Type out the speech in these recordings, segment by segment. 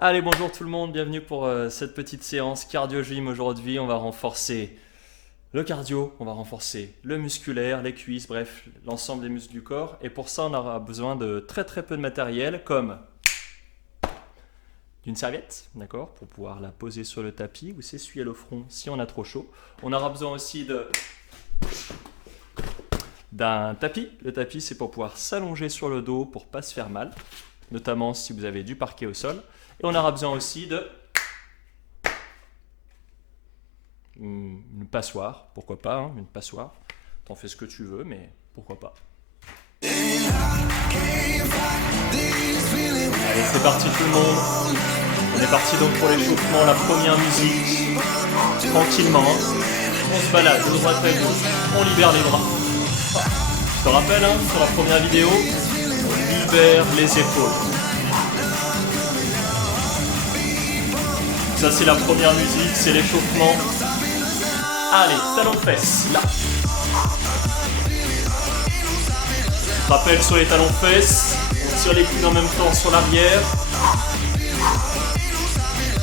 Allez, bonjour tout le monde, bienvenue pour cette petette séance cardio-gym. Aujourd'hui, on va renforcer le cardio, on va renforcer le musculaire, les cuisses, bref, l'ensemble des muscles du corps. Et pour ça, on aura besoin de très peu de matériel, comme d'une serviette, d'accord, pour pouvoir la poser sur le tapis ou s'essuyer le front si on a trop chaud. On aura besoin aussi d'un tapis. Le tapis, c'est pour pouvoir s'allonger sur le dos pour pas se faire mal, notamment si vous avez du parquet au sol. Et on aura besoin aussi une passoire, pourquoi pas, hein, une passoire. T'en fais ce que tu veux, mais pourquoi pas. Allez, c'est parti tout le monde. On est parti donc pour l'échauffement, la première musique. Tranquillement, hein. On se balade de droite à gauche, on libère les bras. Je te rappelle, hein, sur la première vidéo, on libère les épaules. Ça c'est la première musique, c'est l'échauffement. Allez, talons-fesses, là. Rappel sur les talons-fesses. On tire les coudes en même temps sur l'arrière.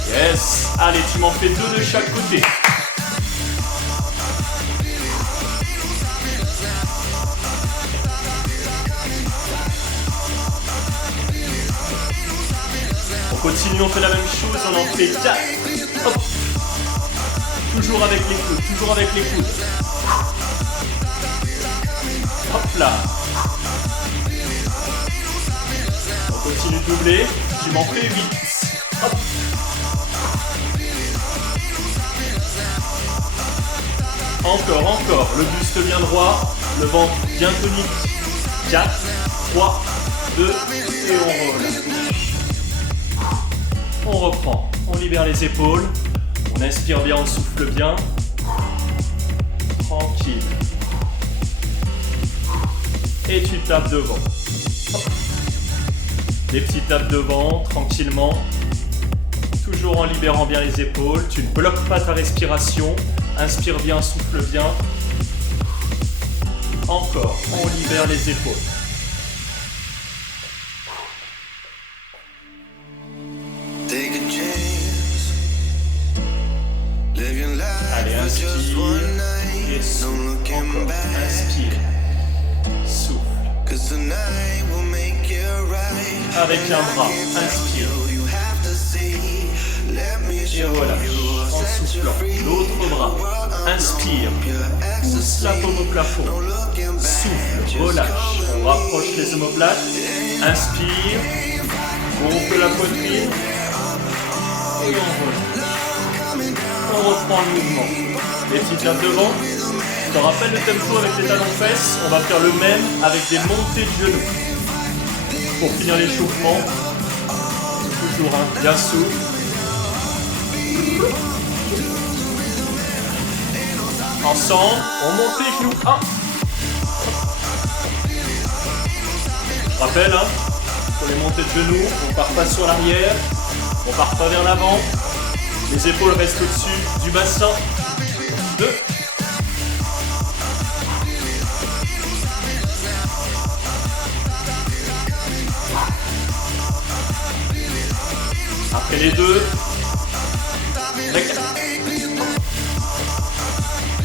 Yes. Allez, tu m'en fais 2 de chaque côté. On continue, on fait la même chose, on en fait 4. Hop. Toujours avec les coudes, toujours avec les coudes. Hop là. On continue de doubler, tu m'en fais 8. Hop. Encore, le buste bien droit, le ventre bien tonique. 4, 3, 2, et on roule. On reprend, on libère les épaules, on inspire bien, on souffle bien. Tranquille. Et tu tapes devant. Hop. Des petits tapes devant, tranquillement. Toujours en libérant bien les épaules. Tu ne bloques pas ta respiration. Inspire bien, souffle bien. Encore, on libère les épaules. Allez, inspire et souffle. Encore, inspire, souffle. Avec un bras, inspire. Et relâche, en soufflant. L'autre bras, inspire. Pousse la paume au plafond. Souffle, relâche. On rapproche les omoplates. Inspire. Gonfle la poitrine. Et on relâche. On reprend le mouvement. Les petites tapes devant. Je te rappelle le tempo avec les talons-fesses. On va faire le même avec des montées de genoux. Pour finir l'échauffement, toujours un bien souple. Ensemble, on monte les genoux. 1. Je rappelle, hein, pour les montées de genoux, on part pas sur l'arrière, on part pas vers l'avant. Les épaules restent au-dessus du bassin. 2. Après les 2. La 4.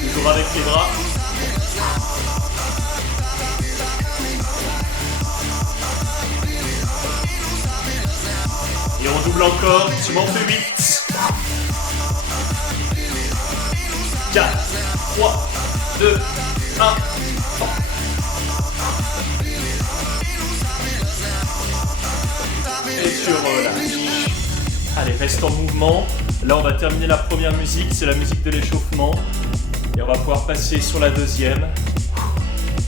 Toujours avec les bras. Et on double encore, tu m'en fais 8. 4, 3, 2, 1. Et tu relâches. Allez, reste en mouvement. Là, on va terminer la première musique, c'est la musique de l'échauffement. Et on va pouvoir passer sur la deuxième.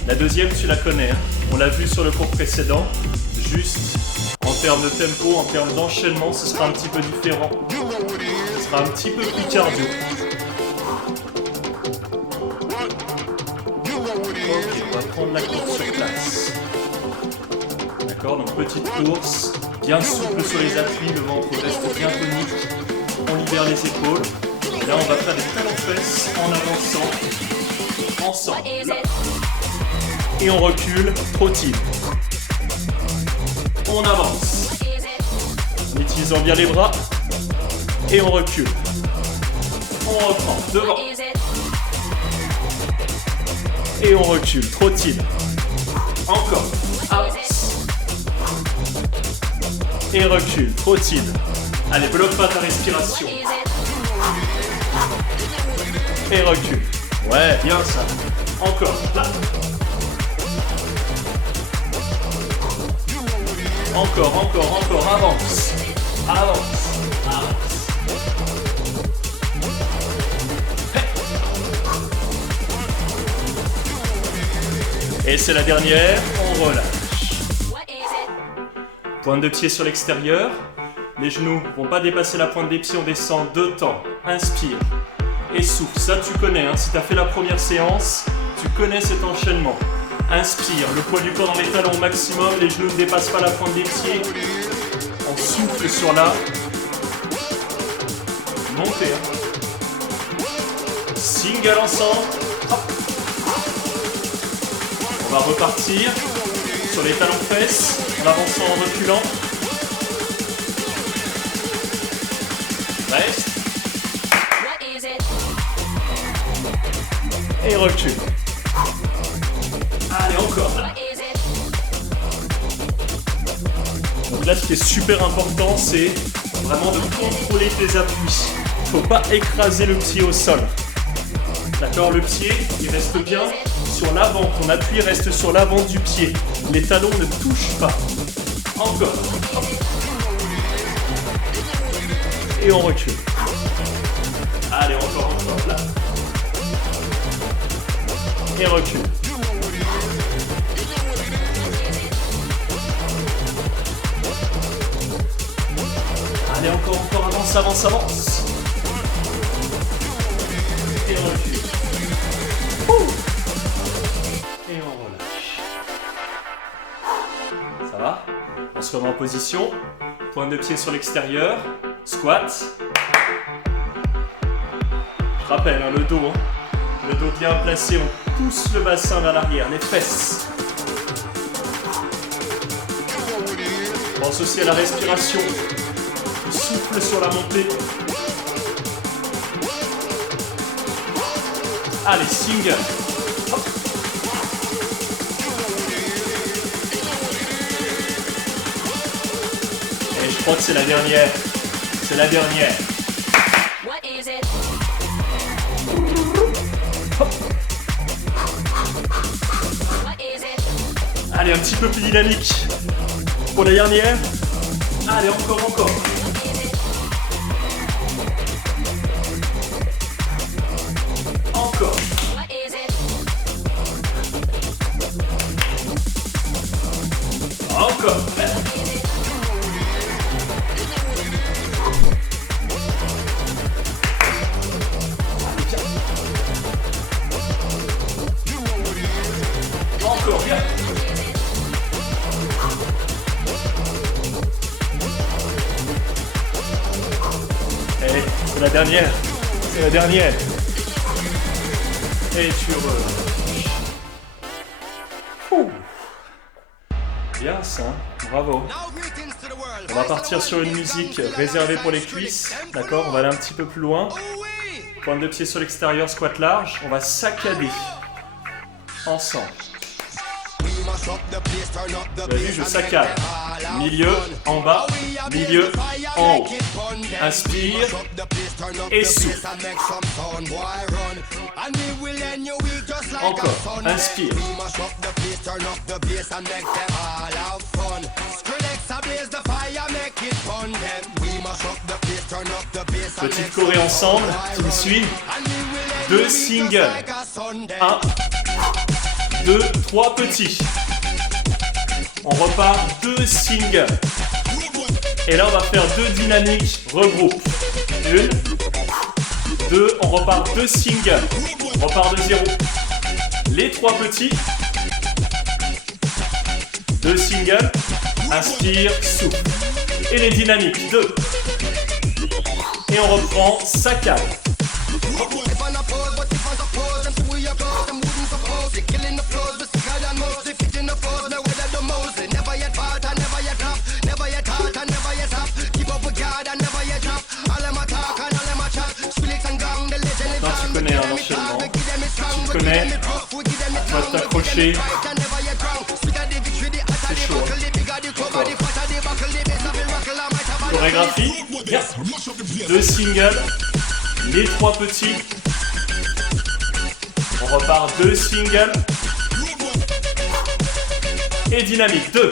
La deuxième, tu la connais, hein. On l'a vu sur le cours précédent. Juste en termes de tempo, en termes d'enchaînement, ce sera un petit peu différent. Ce sera un petit peu plus cardio. Ok, on va prendre la course sur place. D'accord, donc petite course, bien souple sur les appuis, le ventre reste bien tonique. On libère les épaules. Là, on va faire des talons-fesses en avançant. Ensemble. Là. Et on recule, trottine. On avance. En utilisant croisant bien les bras. Et on recule. On reprend devant. Et on recule. Trottine. Encore. Avance. Et recule. Trottine. Allez, bloque pas ta respiration. Et recule. Ouais, bien ça. Encore. Là. Encore. Avance. Et c'est la dernière, on relâche. Pointe de pied sur l'extérieur. Les genoux vont pas dépasser la pointe des pieds, on descend 2 temps. Inspire et souffle. Ça tu connais, hein. Si tu as fait la première séance, tu connais cet enchaînement. Inspire, le poids du corps dans les talons au maximum, les genoux ne dépassent pas la pointe des pieds. On souffle sur la montée. Single ensemble. Hop. On va repartir sur les talons fesses, en avançant, en reculant. Reste. Et recule. Allez, encore. Donc là, ce qui est super important, c'est vraiment de contrôler tes appuis. Il ne faut pas écraser le pied au sol. D'accord? Le pied, il reste bien sur l'avant. Ton appui reste sur l'avant du pied. Les talons ne touchent pas. Encore. Et on recule. Allez, encore. Là. Et recule. Allez, encore, avance. Et recule. Et on relâche. Ça va? On se remet en position. Pointe de pied sur l'extérieur. Squat. Je rappelle, hein, le dos. Le dos bien placé, on pousse le bassin vers l'arrière, les fesses. Pense aussi à la respiration. Souffle sur la montée. Allez, single. Hop. Et je crois que c'est la dernière. Allez, un petit peu plus dynamique. Pour la dernière. Allez, encore. Encore. Encore, bien. Allez, c'est la dernière. Et tu relâches. Bien ça, bravo. On va partir sur une musique réservée pour les cuisses, d'accord? On va aller un petit peu plus loin. Pointe de pied sur l'extérieur, squat large. On va saccader. Ensemble. Vas-y, je saccade. Milieu, en bas, milieu, en haut. Inspire et souffle. Encore, inspire. Petite choré ensemble, qui me suit. 2 singles. 1, 2, 3 petits. On repart 2 singles. Et là, on va faire 2 dynamiques. Regroupe. 1, 2, on repart 2 singles. On repart de 0. Les 3 petits. 2 singles. Inspire, souffle. Et les dynamiques. 2. Et on reprend saccade. mets. Tu vas t'accrocher. C'est chaud. Encore. Chorégraphie. Bien. 2 singles. Les 3 petits. On repart 2 singles. Et dynamique. 2.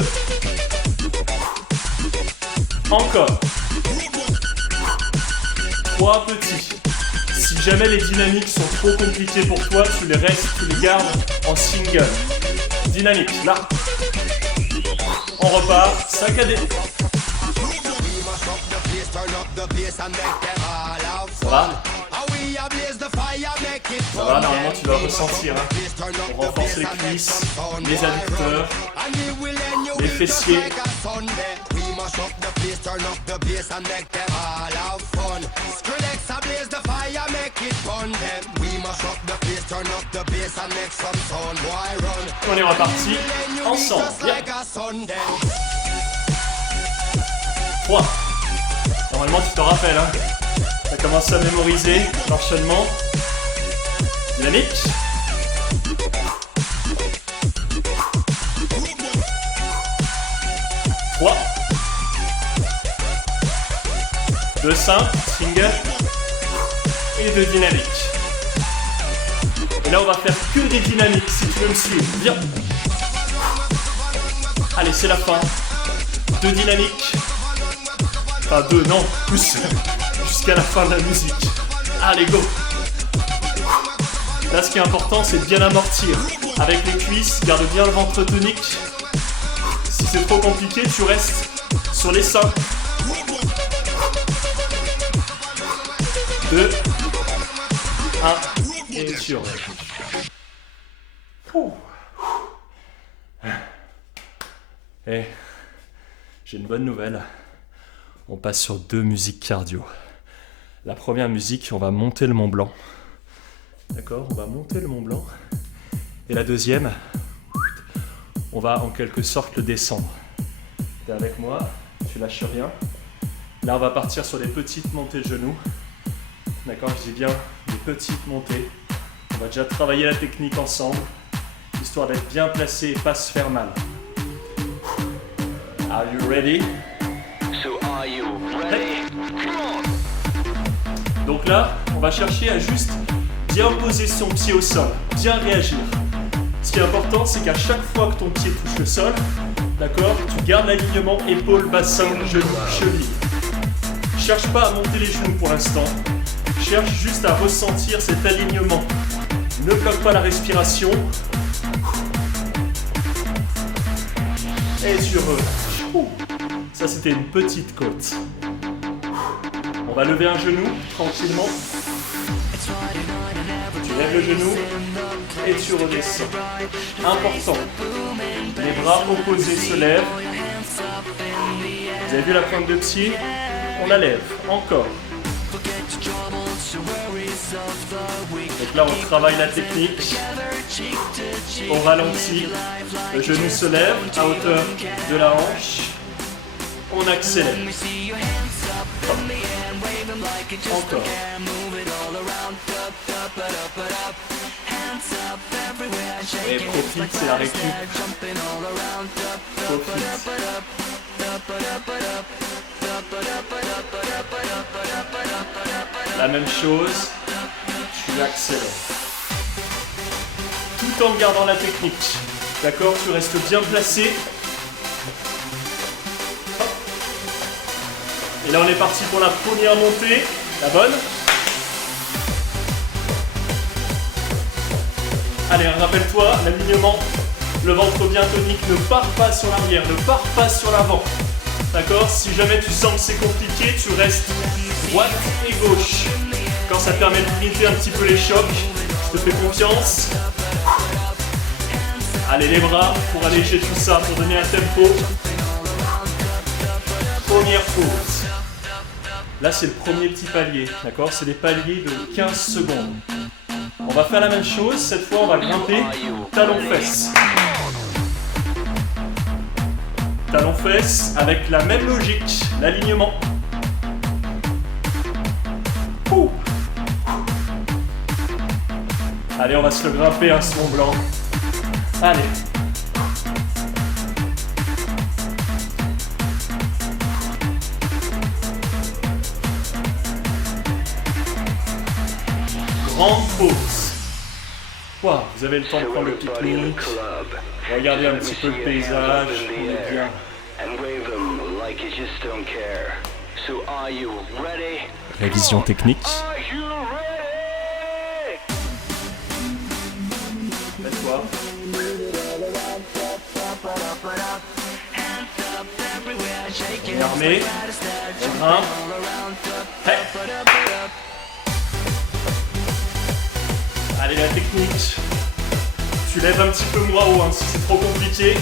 Encore. 3 petits. Si jamais les dynamiques sont trop compliquées pour toi, tu les gardes en single. Dynamique, là. On repart. 5 AD. Ça va? Ça va, normalement tu vas ressentir. Hein. On renforce les cuisses, les adducteurs, les fessiers. On est reparti ensemble. Bien. 3. Normalement tu te rappelles. Hein. Tu as commencé à mémoriser l'enchaînement. Dynamique. 3. 2 simples, single. Et 2 dynamiques. Et là on va faire que des dynamiques si tu veux me suivre. Viens. Allez, c'est la fin. 2 dynamiques. Enfin 2, non, plus. Jusqu'à la fin de la musique. Allez, go. Là, ce qui est important, c'est de bien amortir. Avec les cuisses, garde bien le ventre tonique. Si c'est trop compliqué, tu restes sur les seins. 2, 1, et tu reviens. Et j'ai une bonne nouvelle. On passe sur 2 musiques cardio. La première musique, on va monter le Mont Blanc. D'accord, on va monter le Mont Blanc. Et la deuxième, on va en quelque sorte le descendre. T'es avec moi, tu lâches rien. Là, on va partir sur des petites montées de genoux. D'accord, je dis bien des petites montées. On va déjà travailler la technique ensemble, histoire d'être bien placé et pas se faire mal. Are you ready? So are you ready? Come on! Donc là, on va chercher à juste bien poser son pied au sol, bien réagir. Ce qui est important, c'est qu'à chaque fois que ton pied touche le sol, d'accord, tu gardes l'alignement épaule, bassin, genou, cheville. Cherche pas à monter les genoux pour l'instant. Cherche juste à ressentir cet alignement. Ne bloque pas la respiration. Et tu relâches. Ça, c'était une petite côte. On va lever un genou tranquillement. Tu lèves le genou et tu redescends. Important. Les bras opposés se lèvent. Vous avez vu la pointe de pied? On la lève. Encore. Donc là, on travaille la technique. On ralentit. Le genou se lève à hauteur de la hanche. On accélère. Encore. Et profite, c'est la récup. Profite. La même chose, tu accélères. Tout en gardant la technique. D'accord, tu restes bien placé. Et là, on est parti pour la première montée. La bonne. Allez, rappelle-toi, l'alignement, le ventre bien tonique, ne part pas sur l'arrière, ne part pas sur l'avant. D'accord? Si jamais tu sens que c'est compliqué, tu restes droite et gauche. Quand ça te permet de limiter un petit peu les chocs, je te fais confiance. Allez, les bras pour alléger tout ça, pour donner un tempo. Première pause. Là, c'est le premier petit palier, d'accord? C'est des paliers de 15 secondes. On va faire la même chose, cette fois on va grimper talon-fesse. Talon-fesse avec la même logique, l'alignement. Allez, on va se le grimper, un son blanc. Allez. Grande pause. Wow, vous avez le temps de prendre le pique-nique. Regardez un petit peu le paysage. On est bien. Révision technique. Mets-toi. On est armé. On grimpe. Hey. Allez, la technique. Tu lèves un petit peu moins haut, hein. Si c'est trop compliqué,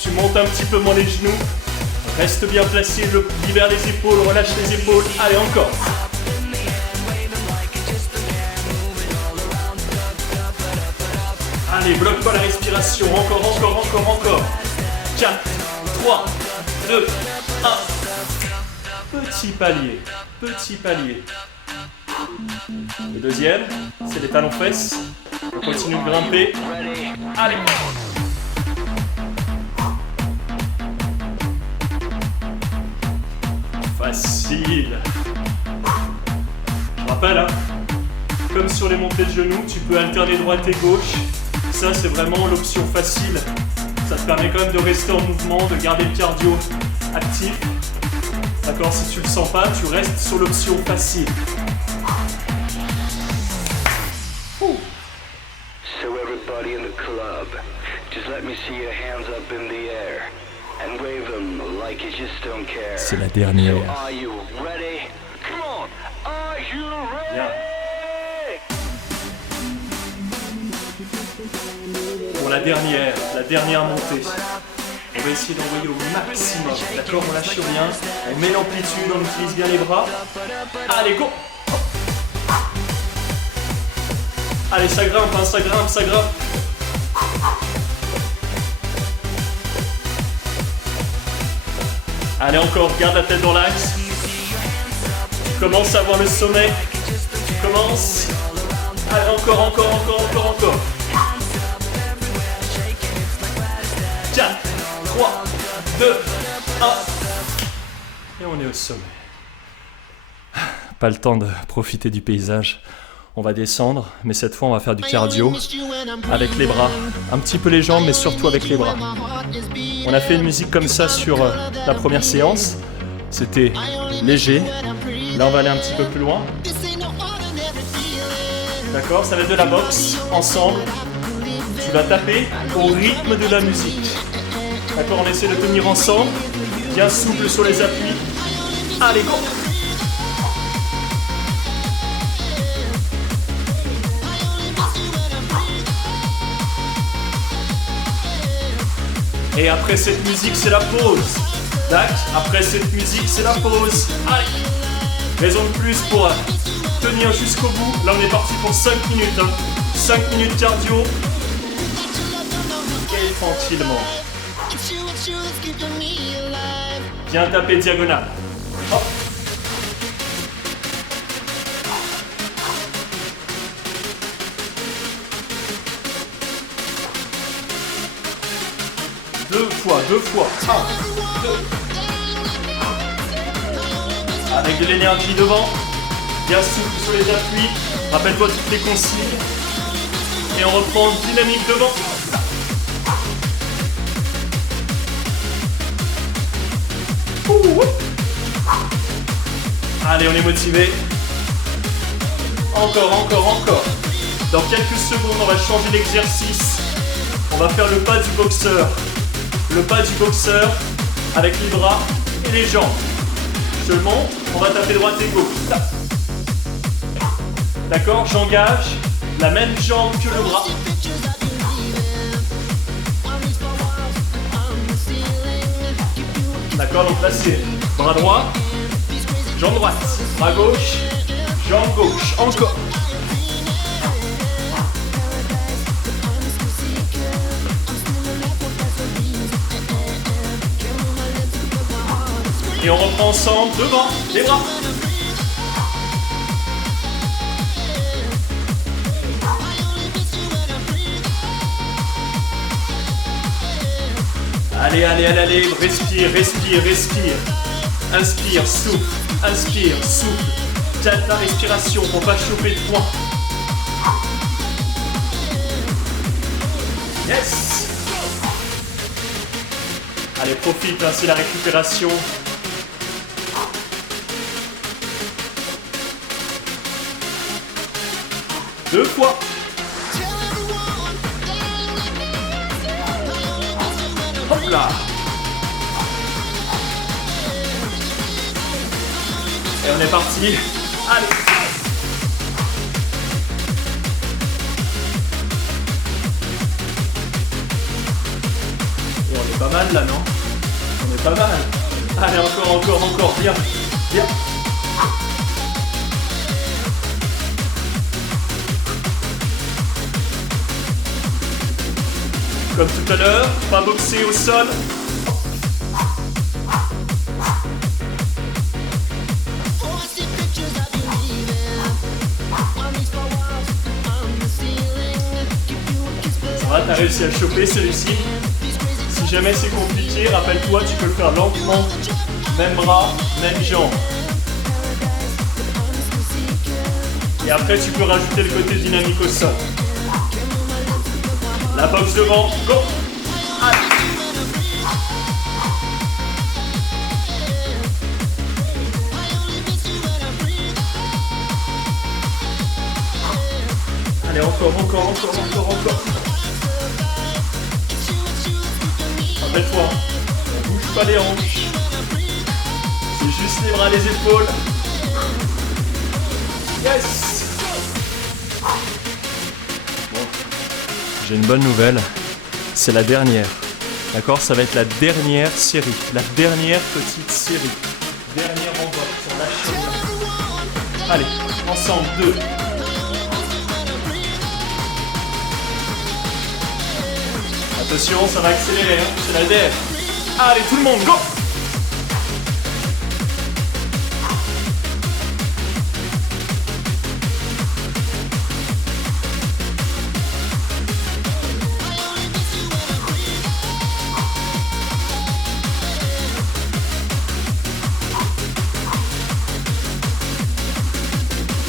tu montes un petit peu moins les genoux. Reste bien placé, libère les épaules, relâche les épaules. Allez, encore. Allez, bloque pas la respiration. Encore. 4, 3, 2, 1. Petit palier. Le deuxième, c'est les talons fesses. On continue de grimper. Allez. Facile. Je rappelle, hein, comme sur les montées de genoux, tu peux alterner droite et gauche. Ça, c'est vraiment l'option facile. Ça te permet quand même de rester en mouvement, de garder le cardio actif. D'accord, si tu le sens pas, tu restes sur l'option facile. So everybody in the club, just let me see your hands up in the air and wave them like you just don't care. C'est la dernière. So are you ready? Come on, are you ready? Bien. Pour la dernière montée. On va essayer d'envoyer au maximum. D'accord, on lâche rien. On met l'amplitude, on utilise bien les bras. Allez, go! Allez, ça grimpe, hein, ça grimpe. Allez, encore, garde la tête dans l'axe. Tu commences à voir le sommet. Tu commences. Allez, encore. 4, 3, 2, 1. Et on est au sommet. Pas le temps de profiter du paysage. On va descendre, mais cette fois on va faire du cardio avec les bras. Un petit peu les jambes, mais surtout avec les bras. On a fait une musique comme ça sur la première séance. C'était léger. Là on va aller un petit peu plus loin. D'accord, ça va être de la boxe, ensemble. Tu vas taper au rythme de la musique. D'accord, on essaie de tenir ensemble. Bien souple sur les appuis. Allez, go! Et après cette musique, c'est la pause. Tac, après cette musique, c'est la pause. Allez! Raison de plus pour tenir jusqu'au bout. Là, on est parti pour 5 minutes. 5 minutes cardio. Et tranquillement. Bien taper diagonale. Hop. Deux fois. 1, 2. Avec de l'énergie devant. Bien souple sur les appuis. Rappelle-toi toutes les consignes. Et on reprend dynamique devant. Allez, on est motivé. Encore. Dans quelques secondes, on va changer l'exercice. On va faire le pas du boxeur. Le pas du boxeur avec les bras et les jambes. Je le monte, on va taper droite et gauche. D'accord, j'engage la même jambe que le bras. D'accord, donc là c'est bras droit, jambe droite, bras gauche, jambe gauche, encore. Et on reprend ensemble, devant, les bras. Allez, allez, allez, allez, respire, respire, respire. Inspire, souffle, inspire, souffle. Calme ta respiration pour pas choper de poids. Yes. Allez, profite, hein, c'est la récupération. Deux fois. Hop là. Et on est parti. Allez. Et on est pas mal là, non? On est pas mal. Allez, encore, encore, encore. Bien. Bien. Comme tout à l'heure, pas boxer au sol. Ça va, t'as réussi à choper celui-ci. Si jamais c'est compliqué, rappelle-toi, tu peux le faire lentement. Même bras, même jambes. Et après, tu peux rajouter le côté dynamique au sol. La boxe devant, go! Allez! Allez, encore, encore, encore, encore, encore. Rappelle-toi, on bouge pas les hanches. C'est juste les bras, les épaules. Yes! J'ai une bonne nouvelle, c'est la dernière. D'accord? Ça va être la dernière série, la dernière petite série. Dernière en boxe, on lâche rien. Allez, ensemble, 2. Attention, ça va accélérer, hein. C'est la dernière. Allez, tout le monde, go!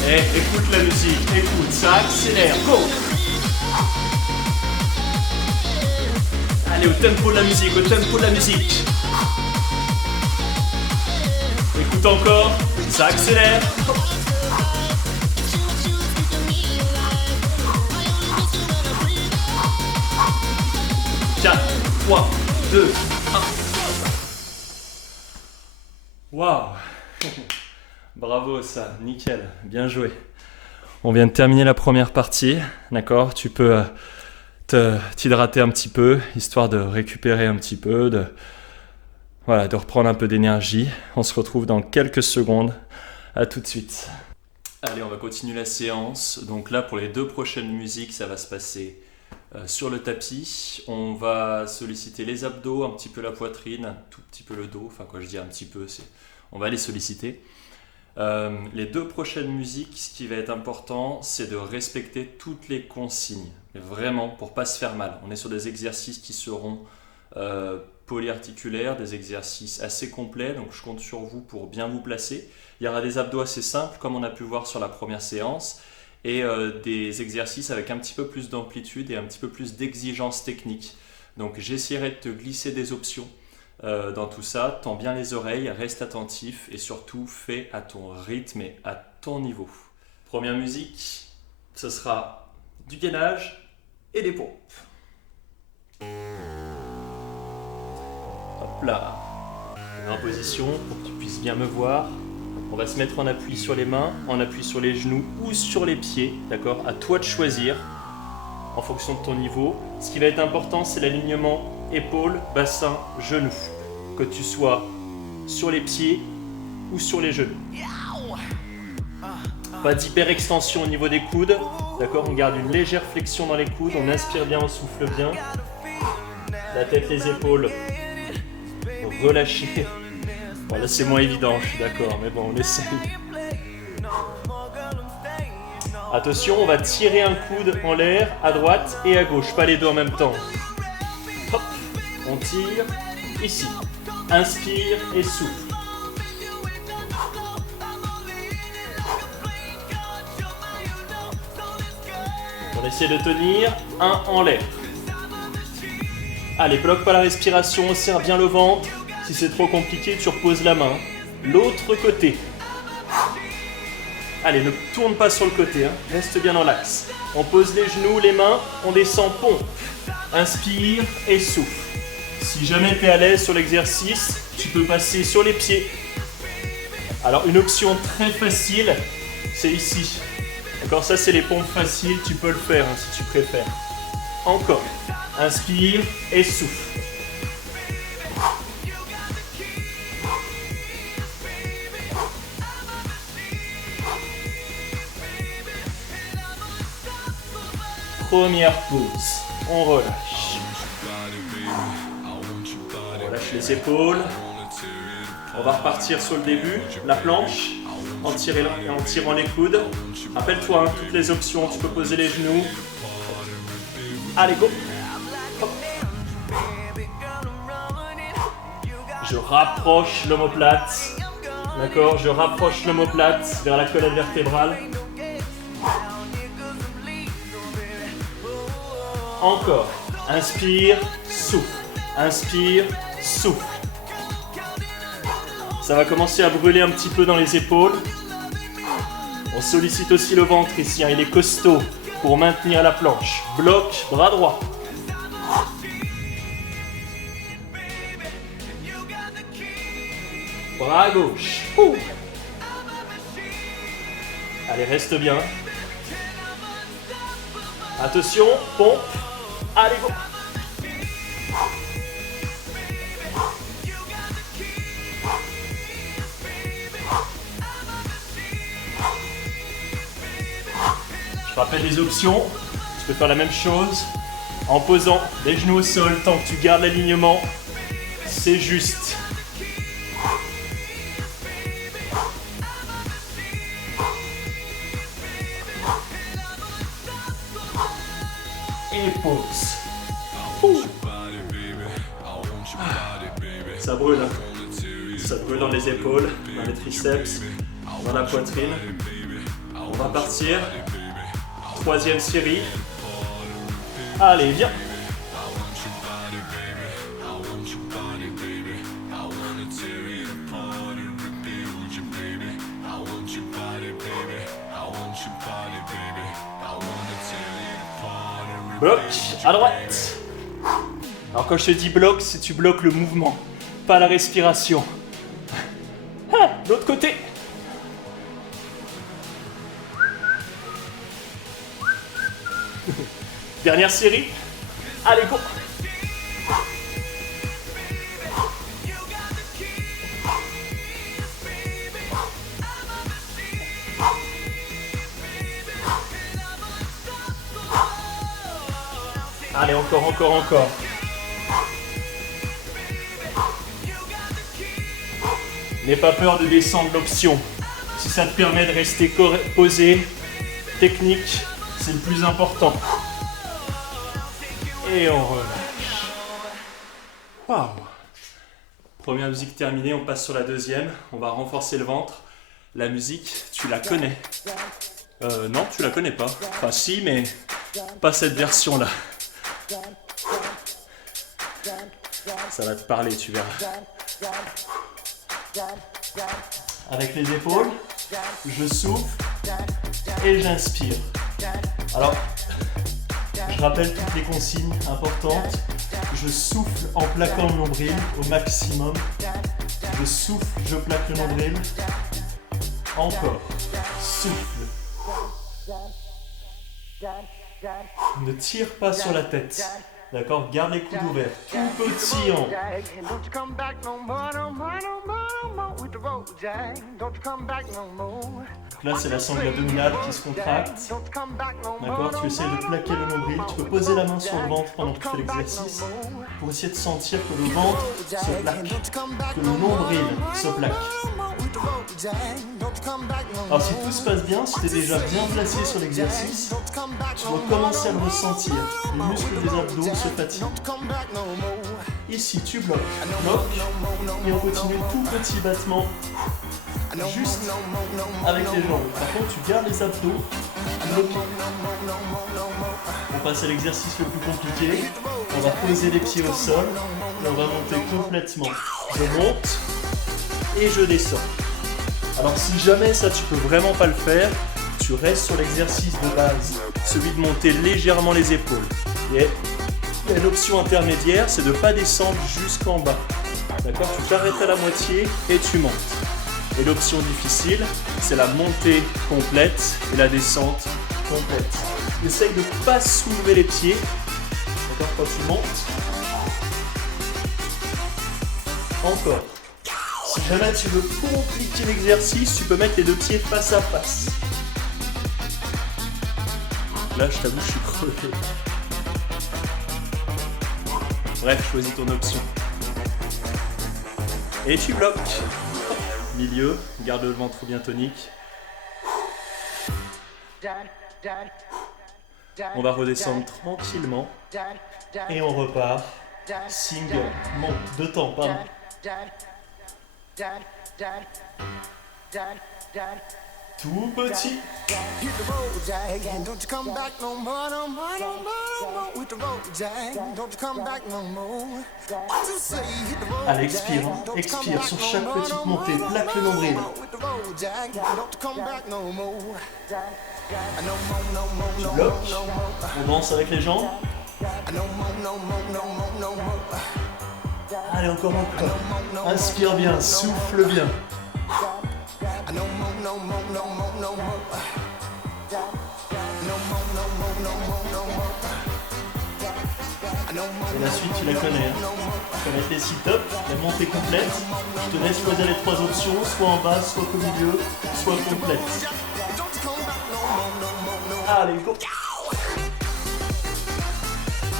Et écoute la musique, écoute, ça accélère, go! Allez, au tempo de la musique, au tempo de la musique. Écoute encore, ça accélère. 4, 3, 2, 1. Waouh! Bravo, ça, nickel, bien joué. On vient de terminer la première partie, d'accord? Tu peux t'hydrater un petit peu, histoire de récupérer un petit peu, de reprendre un peu d'énergie. On se retrouve dans quelques secondes. À tout de suite. Allez, on va continuer la séance. Donc là, pour les 2 prochaines musiques, ça va se passer sur le tapis. On va solliciter les abdos, un petit peu la poitrine, un tout petit peu le dos. Enfin, quand je dis un petit peu, on va les solliciter. Les 2 prochaines musiques, ce qui va être important, c'est de respecter toutes les consignes. Mais vraiment, pour ne pas se faire mal. On est sur des exercices qui seront polyarticulaires, des exercices assez complets. Donc je compte sur vous pour bien vous placer. Il y aura des abdos assez simples, comme on a pu voir sur la première séance. Et des exercices avec un petit peu plus d'amplitude et un petit peu plus d'exigence technique. Donc j'essaierai de te glisser des options. Dans tout ça, tends bien les oreilles, reste attentif et surtout fais à ton rythme et à ton niveau. Première musique, ce sera du gainage et des pompes. Hop là, en position pour que tu puisses bien me voir. On va se mettre en appui sur les mains, en appui sur les genoux ou sur les pieds, d'accord? À toi de choisir en fonction de ton niveau. Ce qui va être important, c'est l'alignement épaules, bassin, genoux. Que tu sois sur les pieds ou sur les genoux. Pas d'hyperextension au niveau des coudes. D'accord, on garde une légère flexion dans les coudes. On inspire bien, on souffle bien. La tête, les épaules. Relâchez. Bon, là, c'est moins évident, je suis d'accord. Mais bon, on essaye. Attention, on va tirer un coude en l'air, à droite et à gauche. Pas les deux en même temps. Hop, on tire. ici. Inspire et souffle. On essaie de tenir, 1 en l'air. Allez, bloque pas la respiration, serre bien le ventre. Si c'est trop compliqué, tu reposes la main. L'autre côté. Allez, ne tourne pas sur le côté, hein. Reste bien dans l'axe. On pose les genoux, les mains, on descend, pompe. Inspire et souffle. Si jamais tu es à l'aise sur l'exercice, tu peux passer sur les pieds. Alors, une option très facile, c'est ici. D'accord, ça c'est les pompes faciles, tu peux le faire hein, si tu préfères. Encore. Inspire et souffle. Première pause, on relâche. On relâche les épaules. On va repartir sur le début, la planche, en tirant les coudes. Rappelle-toi, hein, toutes les options, tu peux poser les genoux. Allez, go. Hop. Je rapproche l'omoplate. D'accord, je rapproche l'omoplate vers la colonne vertébrale. Encore. Inspire, souffle. Inspire, souffle. Ça va commencer à brûler un petit peu dans les épaules. On sollicite aussi le ventre ici, hein, il est costaud pour maintenir la planche. Bloc, bras droit. Bras gauche. Ouh. Allez, reste bien. Attention, pompe. Allez, go. Je rappelle les options. Tu peux faire la même chose en posant les genoux au sol tant que tu gardes l'alignement. C'est juste. Et pause. Ça brûle. Ça brûle dans les épaules, dans les triceps, dans la poitrine. On va partir. Troisième série. Allez, viens. Bloc à droite. Alors quand je te dis bloc, c'est tu bloques le mouvement, pas la respiration. Ah, l'autre côté. Dernière série. Allez, go. Allez, encore. N'aie pas peur de descendre l'option. Si ça te permet de rester posé, technique, c'est le plus important. Et on relâche. Waouh. Première musique terminée, on passe sur la deuxième. On va renforcer le ventre. La musique, tu la connais. Non, tu la connais pas. Enfin si, mais pas cette version-là. Ça va te parler, tu verras. Avec les épaules, je souffle et j'inspire. Alors, je rappelle toutes les consignes importantes. Je souffle en plaquant le nombril au maximum. Je souffle, je plaque le nombril. Encore. Souffle. Ne tire pas sur la tête. D'accord, garde les coudes ouverts. Tout petit en. Donc là, c'est la sangle abdominale qui se contracte. D'accord, tu essaies de plaquer le nombril. Tu peux poser la main sur le ventre pendant que tu fais l'exercice pour essayer de sentir que le ventre se plaque, que le nombril se plaque. Alors si tout se passe bien, si tu es déjà bien placé sur l'exercice, tu dois commencer à le ressentir. Les muscles des abdos se fatiguent. Ici, tu bloques, et on continue tout petit battement, juste avec les jambes. Par contre, tu gardes les abdos bloqués. On passe à l'exercice le plus compliqué. On va poser les pieds au sol et on va monter complètement. Je monte et je descends. Alors si jamais ça tu peux vraiment pas le faire, tu restes sur l'exercice de base, celui de monter légèrement les épaules. Et il y a une option intermédiaire, c'est de ne pas descendre jusqu'en bas. D'accord? Tu t'arrêtes à la moitié et tu montes. Et l'option difficile, c'est la montée complète et la descente complète. Essaye de ne pas soulever les pieds. D'accord? Quand tu montes. Encore. Si jamais tu veux compliquer l'exercice, tu peux mettre les deux pieds face à face. Là, je t'avoue, je suis crevé. Bref, choisis ton option. Et tu bloques. Milieu, garde le ventre bien tonique. On va redescendre tranquillement. Et on repart. Single, monte, 2 temps, pardon. Tout petit. À l'expirant, expire sur chaque petite montée, plaque le nombril. Tu bloques, on danse avec les jambes. Allez, encore. Inspire bien, souffle bien. Et la suite, tu la connais. Tu vas mettre les sit-ups, la montée complète. Je te laisse choisir les 3 options, soit en bas, soit au milieu, soit complète. Allez, go.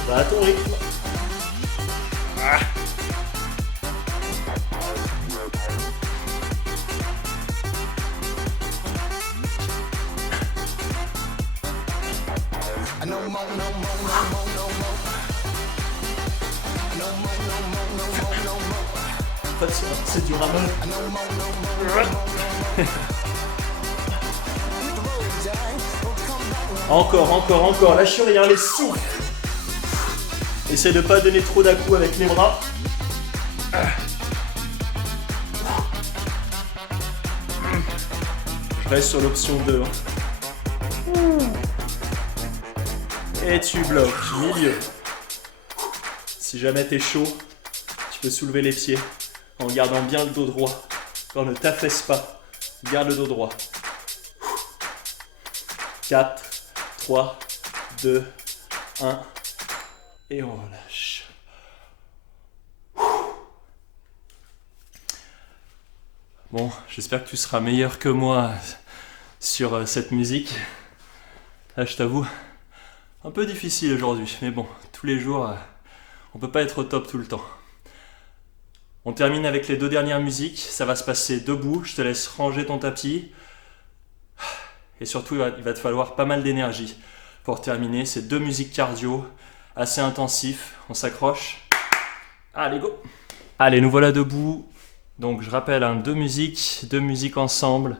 Va à ton rythme. C'est du rameur. Encore. Lâche rien, les souffles. Essaye de ne pas donner trop d'à-coups avec les bras. Je reste sur l'option 2. Et tu bloques, milieu. Si jamais t'es chaud, tu peux soulever les pieds en gardant bien le dos droit. Encore, ne t'affaisse pas. Garde le dos droit. 4, 3, 2, 1. Et on relâche. Bon, j'espère que tu seras meilleur que moi sur cette musique. Là, je t'avoue, un peu difficile aujourd'hui. Mais bon, tous les jours, on peut pas être au top tout le temps. On termine avec les 2 dernières musiques. Ça va se passer debout. Je te laisse ranger ton tapis. Et surtout, il va te falloir pas mal d'énergie pour terminer ces 2 musiques cardio assez intensifs. On s'accroche. Allez, go! Allez, nous voilà debout. Donc, je rappelle, 2 musiques ensemble.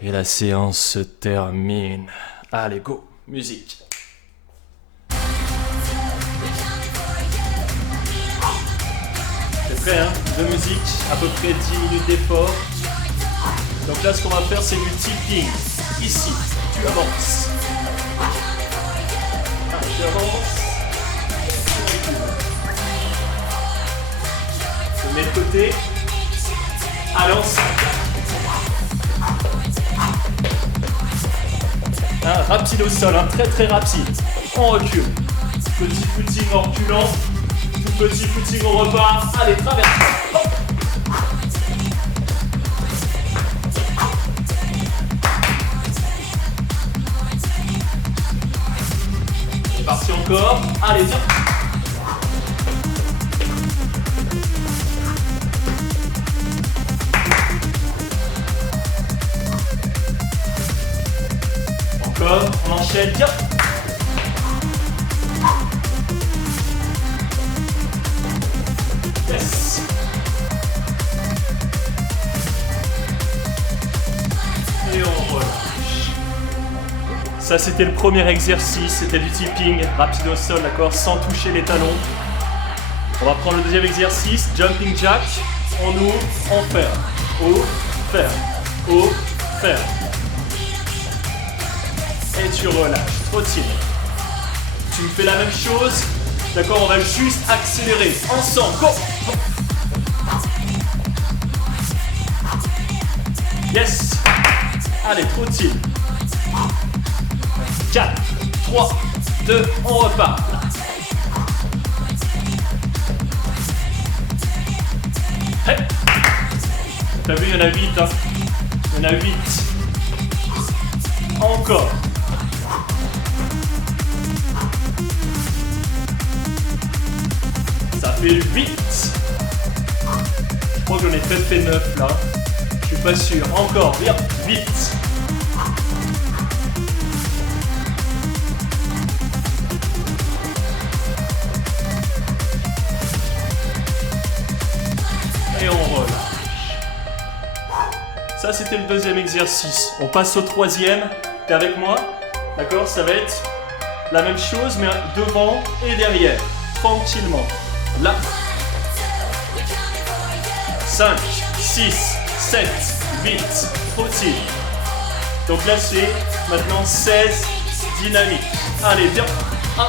Et la séance se termine. Allez, go! Musique. C'est prêt, hein? 2 musiques, à peu près 10 minutes d'effort. Donc là, ce qu'on va faire, c'est du tilting. Ici, tu avances. Tu avances. Tu mets de côté. Allez, on s'arrête. Rapide au sol, très très rapide. On recule. Petit footing en reculant. Tout petit footing, on repart. Allez, traverse. C'est parti encore. Allez, viens. On enchaîne, bien. Yes. Et on relâche. Ça, c'était le premier exercice, c'était du tipping rapide au sol, d'accord, sans toucher les talons. On va prendre le deuxième exercice, jumping jack. On ouvre, on ferme. Ouvre, ferme. Ouvre, ferme. Et tu relâches. Trottine. Tu me fais la même chose. D'accord, on va juste accélérer. Ensemble, go. Yes. Allez, trottine. 4, 3, 2, on repart. Hey. T'as vu, il y en a 8. Hein. Il y en a 8. Encore. Ça fait 8. Je crois que j'en ai peut-être fait 9 là. Je suis pas sûr. Encore, bien. 8. Et on relâche. Ça, c'était le deuxième exercice. On passe au troisième. T'es avec moi? D'accord? Ça va être la même chose, mais devant et derrière. Tranquillement. Là. 5, 6, 7, 8. Trottine. Donc là, c'est maintenant 16 dynamiques. Allez, bien. 1.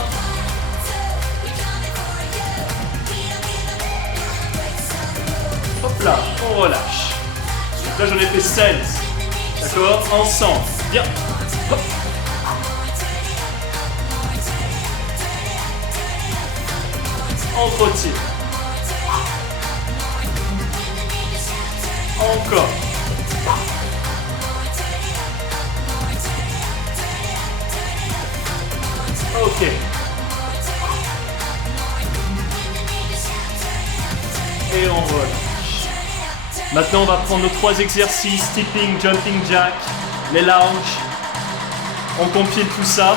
Hop là, on relâche. Donc là, j'en ai fait 16. D'accord? Ensemble. Bien. Hop. On trottine. Encore. Ok. Et on relâche. Maintenant, on va prendre nos 3 exercices, tipping, jumping jack, les lounges. On compile tout ça.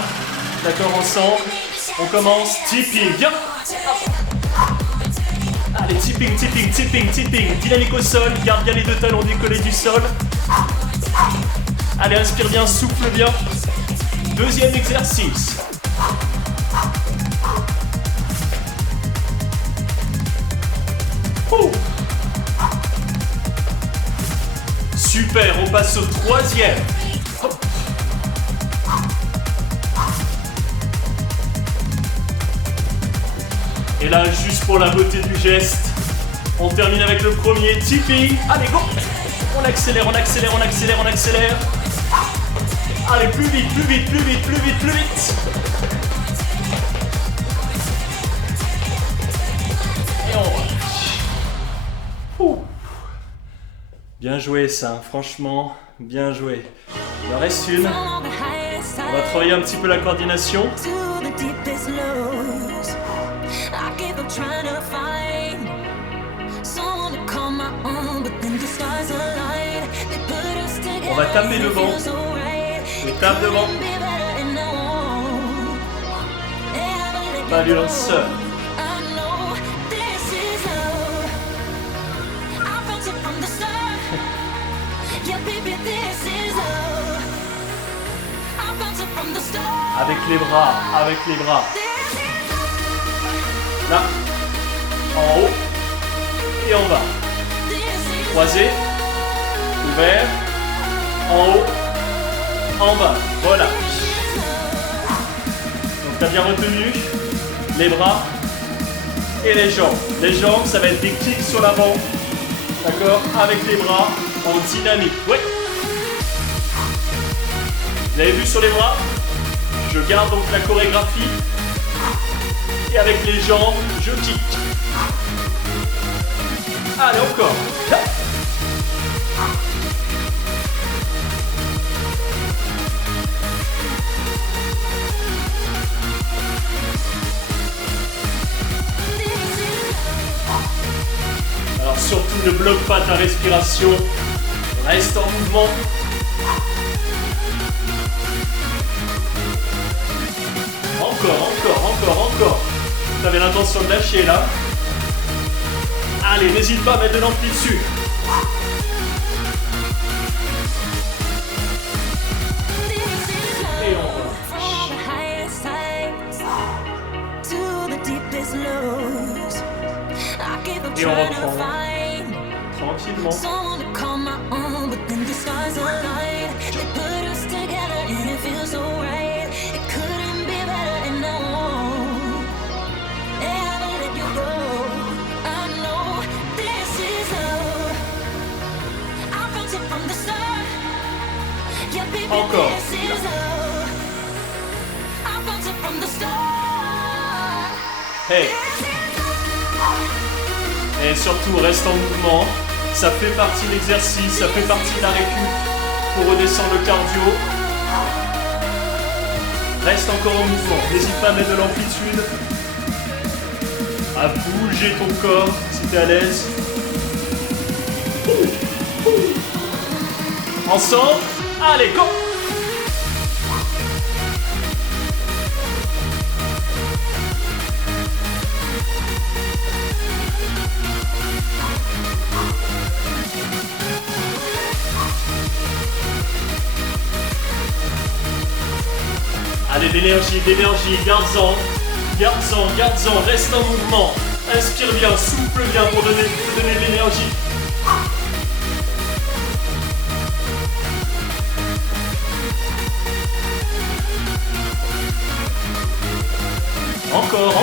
D'accord, ensemble. On commence. Tipping. Bien. Allez, tipping, tipping, tipping, tipping. Dynamique au sol. Garde bien les 2 talons décollés du sol. Allez, inspire bien, souffle bien. Deuxième exercice. Super, on passe au troisième. Hop. Et là, juste pour la beauté du geste, on termine avec le premier tipping. Allez, go. On accélère, on accélère, on accélère, on accélère. Allez, plus vite, plus vite, plus vite, plus vite, plus vite. Et on relâche. Bien joué ça, franchement, bien joué. Il en reste une. On va travailler un petit peu la coordination. On va taper devant. Je tape devant. Balance. Avec les bras, avec les bras. Là, en haut et en bas. Croisé, ouvert, en haut, en bas. Voilà. Donc tu as bien retenu les bras et les jambes. Les jambes, ça va être des kicks sur l'avant. D'accord? Avec les bras en dynamique. Ouais. Vous avez vu sur les bras? Je garde donc la chorégraphie. Et avec les jambes, je kick. Allez, encore. Alors surtout ne bloque pas ta respiration. Reste en mouvement. Encore. T'avais l'intention de lâcher là. Allez, n'hésite pas à mettre de l'ampli dessus. Et on relâche. Et on reprend. Tranquillement. Encore. Hey. Et surtout, reste en mouvement. Ça fait partie de l'exercice, ça fait partie de la récup pour redescendre le cardio. Reste encore en mouvement. N'hésite pas à mettre de l'amplitude, à bouger ton corps si tu es à l'aise. Ensemble, allez, go! Allez, d'énergie, garde-en, reste en mouvement. Inspire bien, souffle bien pour te donner de l'énergie. Encore.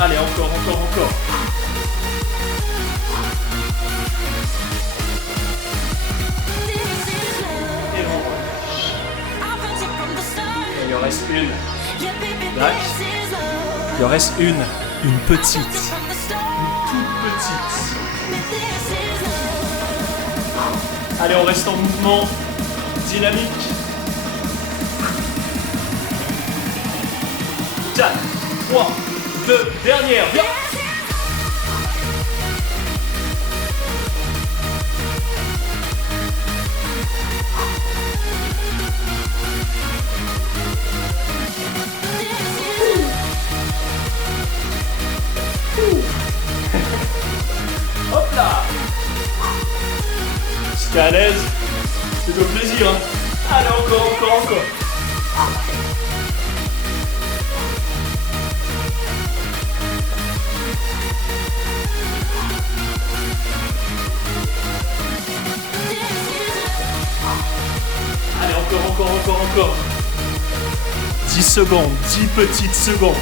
Allez, encore. Il en reste une. Black. Il en reste une petite. Une toute petite. Allez, on reste en mouvement. Dynamique. 4, 3, 2, dernière. Viens. Hop là. Si t'es à l'aise, c'est de plaisir. Hein. Allez, encore. Allez, encore. 10 secondes, 10 petites secondes.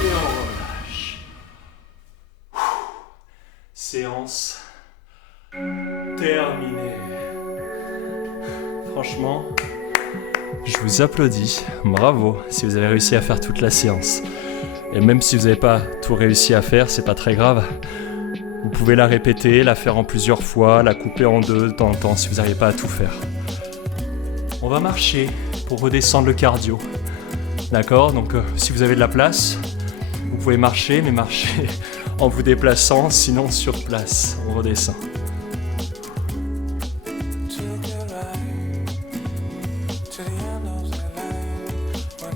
Et on relâche. Séance terminée. Franchement, je vous applaudis. Bravo si vous avez réussi à faire toute la séance. Et même si vous n'avez pas tout réussi à faire, c'est pas très grave. Vous pouvez la répéter, la faire en plusieurs fois, la couper en deux de temps en temps si vous n'arrivez pas à tout faire. On va marcher pour redescendre le cardio. D'accord ? Donc si vous avez de la place, vous pouvez marcher, mais marcher en vous déplaçant, sinon sur place, on redescend.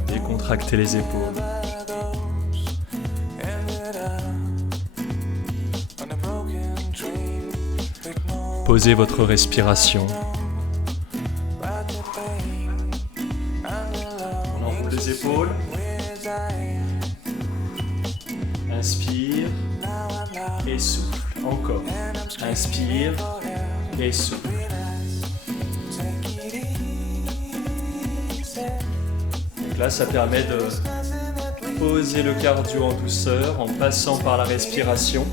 Décontractez les épaules. Posez votre respiration. On enroule les épaules. Inspire et souffle. Encore. Inspire et souffle. Donc là, ça permet de poser le cardio en douceur en passant par la respiration.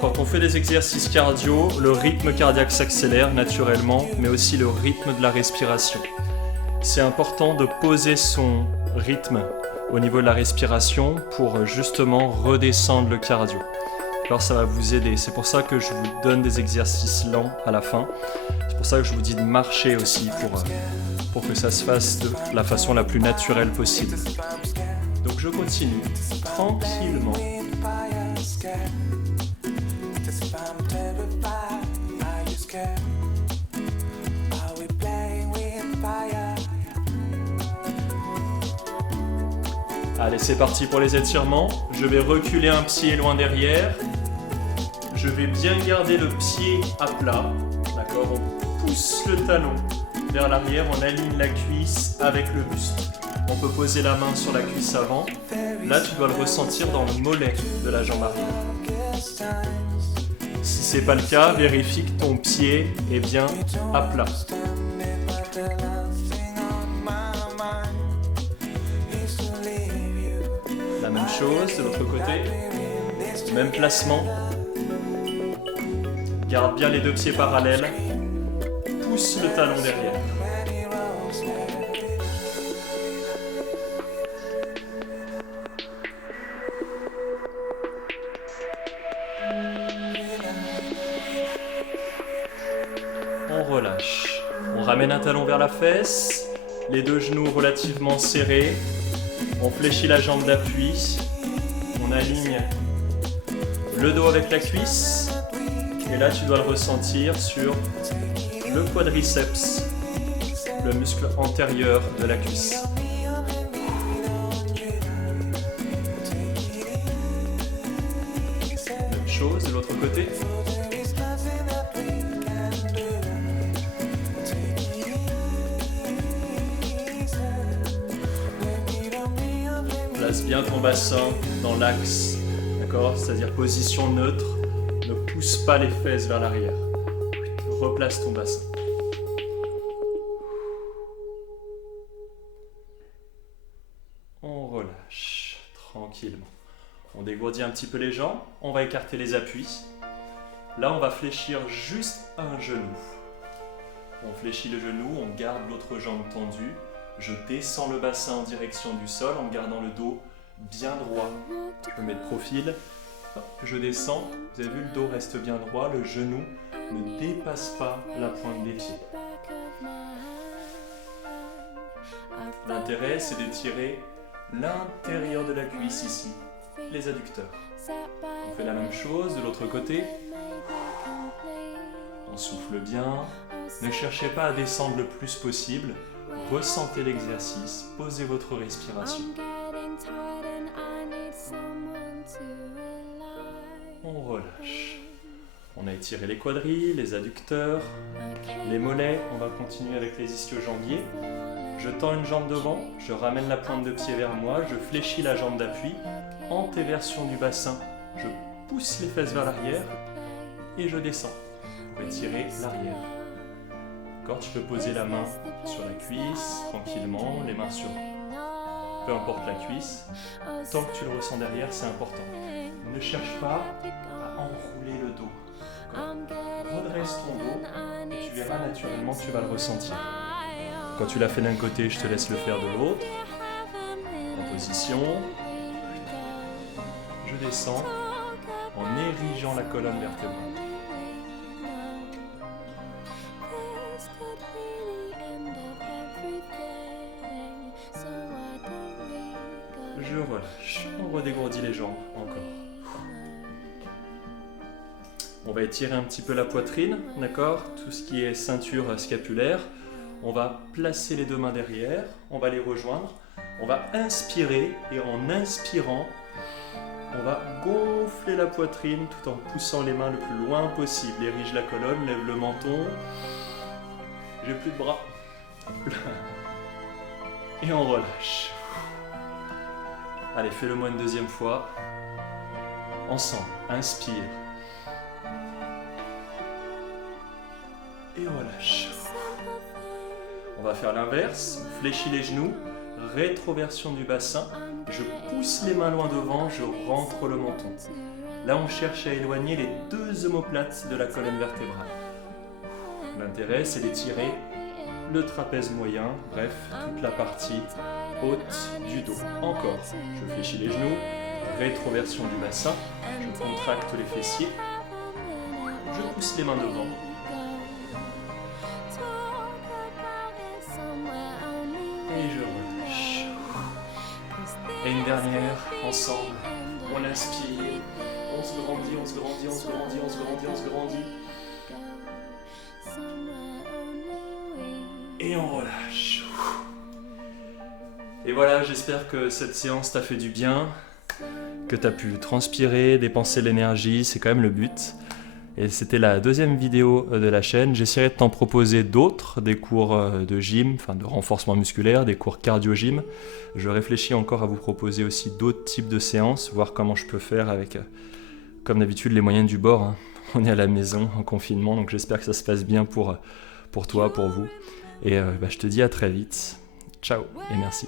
Quand on fait des exercices cardio, le rythme cardiaque s'accélère naturellement, mais aussi le rythme de la respiration. C'est important de poser son rythme au niveau de la respiration pour justement redescendre le cardio. Alors ça va vous aider. C'est pour ça que je vous donne des exercices lents à la fin. C'est pour ça que je vous dis de marcher aussi pour que ça se fasse de la façon la plus naturelle possible. Donc je continue tranquillement. Allez, c'est parti pour les étirements. Je vais reculer un pied loin derrière. Je vais bien garder le pied à plat. D'accord, on pousse le talon vers l'arrière, on aligne la cuisse avec le buste. On peut poser la main sur la cuisse avant. Là, tu dois le ressentir dans le mollet de la jambe arrière. Si ce n'est pas le cas, vérifie que ton pied est bien à plat. La même chose de l'autre côté. Même placement. Garde bien les deux pieds parallèles. Pousse le talon derrière. On relâche. On ramène un talon vers la fesse. Les deux genoux relativement serrés. On fléchit la jambe d'appui. On aligne le dos avec la cuisse. Et là, tu dois le ressentir sur le quadriceps, le muscle antérieur de la cuisse. Même chose de l'autre côté. Place bien ton bassin dans l'axe, d'accord ? C'est-à-dire position neutre. Ne pousse pas les fesses vers l'arrière. Replace ton bassin. On relâche tranquillement. On dégourdit un petit peu les jambes. On va écarter les appuis. Là, on va fléchir juste un genou. On fléchit le genou, on garde l'autre jambe tendue. Je descends le bassin en direction du sol en gardant le dos bien droit. Je me mets de profil. Je descends, vous avez vu, le dos reste bien droit, le genou ne dépasse pas la pointe des pieds. L'intérêt, c'est d'étirer l'intérieur de la cuisse ici, les adducteurs. On fait la même chose de l'autre côté. On souffle bien. Ne cherchez pas à descendre le plus possible. Ressentez l'exercice, posez votre respiration. On relâche. On a étiré les quadrilles, les adducteurs, les mollets. On va continuer avec les ischio-jambiers. Je tends une jambe devant, je ramène la pointe de pied vers moi, je fléchis la jambe d'appui, antéversion du bassin. Je pousse les fesses vers l'arrière et je descends pour étirer l'arrière. D'accord, tu peux poser la main sur la cuisse, tranquillement, les mains sur peu importe la cuisse. Tant que tu le ressens derrière, c'est important. Ne cherche pas à enrouler le dos. Redresse ton dos et tu verras naturellement que tu vas le ressentir. Quand tu l'as fait d'un côté, je te laisse le faire de l'autre. En position. Je descends en érigeant la colonne vertébrale. Je relâche. On redégourdit les jambes encore. On va étirer un petit peu la poitrine, d'accord ? Tout ce qui est ceinture scapulaire. On va placer les deux mains derrière. On va les rejoindre. On va inspirer et en inspirant, on va gonfler la poitrine tout en poussant les mains le plus loin possible. Érige la colonne, lève le menton. J'ai plus de bras. Et on relâche. Allez, fais-le moi une deuxième fois. Ensemble, inspire. Et relâche. On va faire l'inverse. On fléchit les genoux. Rétroversion du bassin. Je pousse les mains loin devant. Je rentre le menton. Là, on cherche à éloigner les deux omoplates de la colonne vertébrale. L'intérêt, c'est d'étirer le trapèze moyen. Bref, toute la partie haute du dos. Encore. Je fléchis les genoux. Rétroversion du bassin. Je contracte les fessiers. Je pousse les mains devant. Et je relâche. Et une dernière, ensemble. On inspire, on se grandit, on se grandit, on se grandit, on se grandit, on se grandit. Et on relâche. Et voilà, j'espère que cette séance t'a fait du bien, que t'as pu transpirer, dépenser l'énergie, c'est quand même le but. Et c'était la deuxième vidéo de la chaîne. J'essaierai de t'en proposer d'autres, des cours de gym, enfin de renforcement musculaire, des cours cardio-gym. Je réfléchis encore à vous proposer aussi d'autres types de séances, voir comment je peux faire avec, comme d'habitude, les moyens du bord. Hein. On est à la maison, en confinement, donc j'espère que ça se passe bien pour toi, pour vous. Et je te dis à très vite. Ciao et merci.